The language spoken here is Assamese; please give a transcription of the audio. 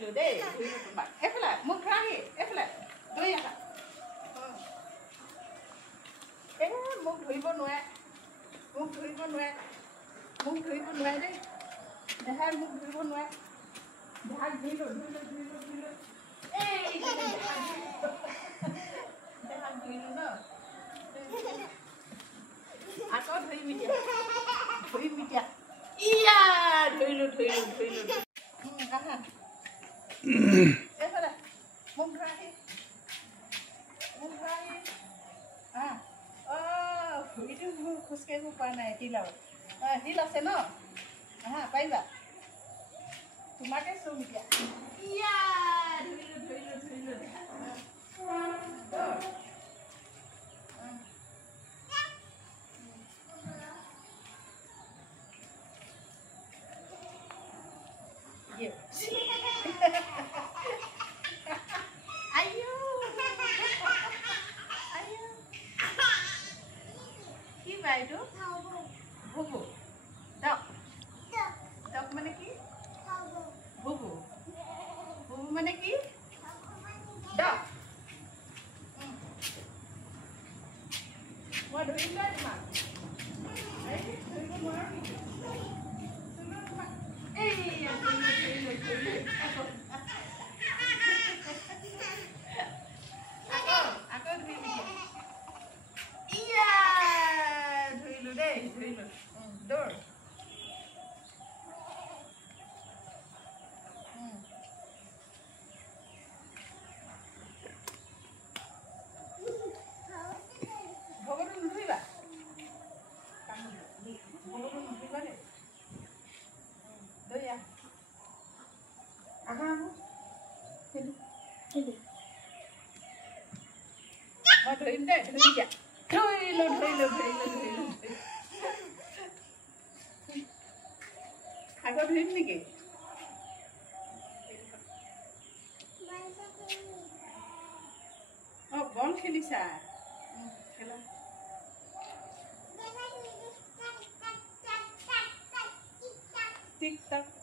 ধৰিলো দেই ধৰিলো তোমাক এইফালে মোক ধৰাহি এইফালে ধৰি আহা মোক ধৰিব নোৱাৰে দেই দেহাই মোক ধৰিব নোৱাৰে দেহাক ধৰিলো এই দেহাক ধৰিলো ন আকৌ ধৰিম এতিয়া ইয়া ধৰিলো আহা এইফালে মোক ধৰাহি ভৰিটো মোৰ খোজকাঢ়িব পৰা নাই শিল আছে ন আহা পাৰিবা তোমাকে চুম এতিয়া ইয়া ধৰিলো Itu bubu dok mana ki bubu mana ki dok waduh ini mah Door. Agak ধৰিম নেকি বল খেলিছা খেলা টিক টাক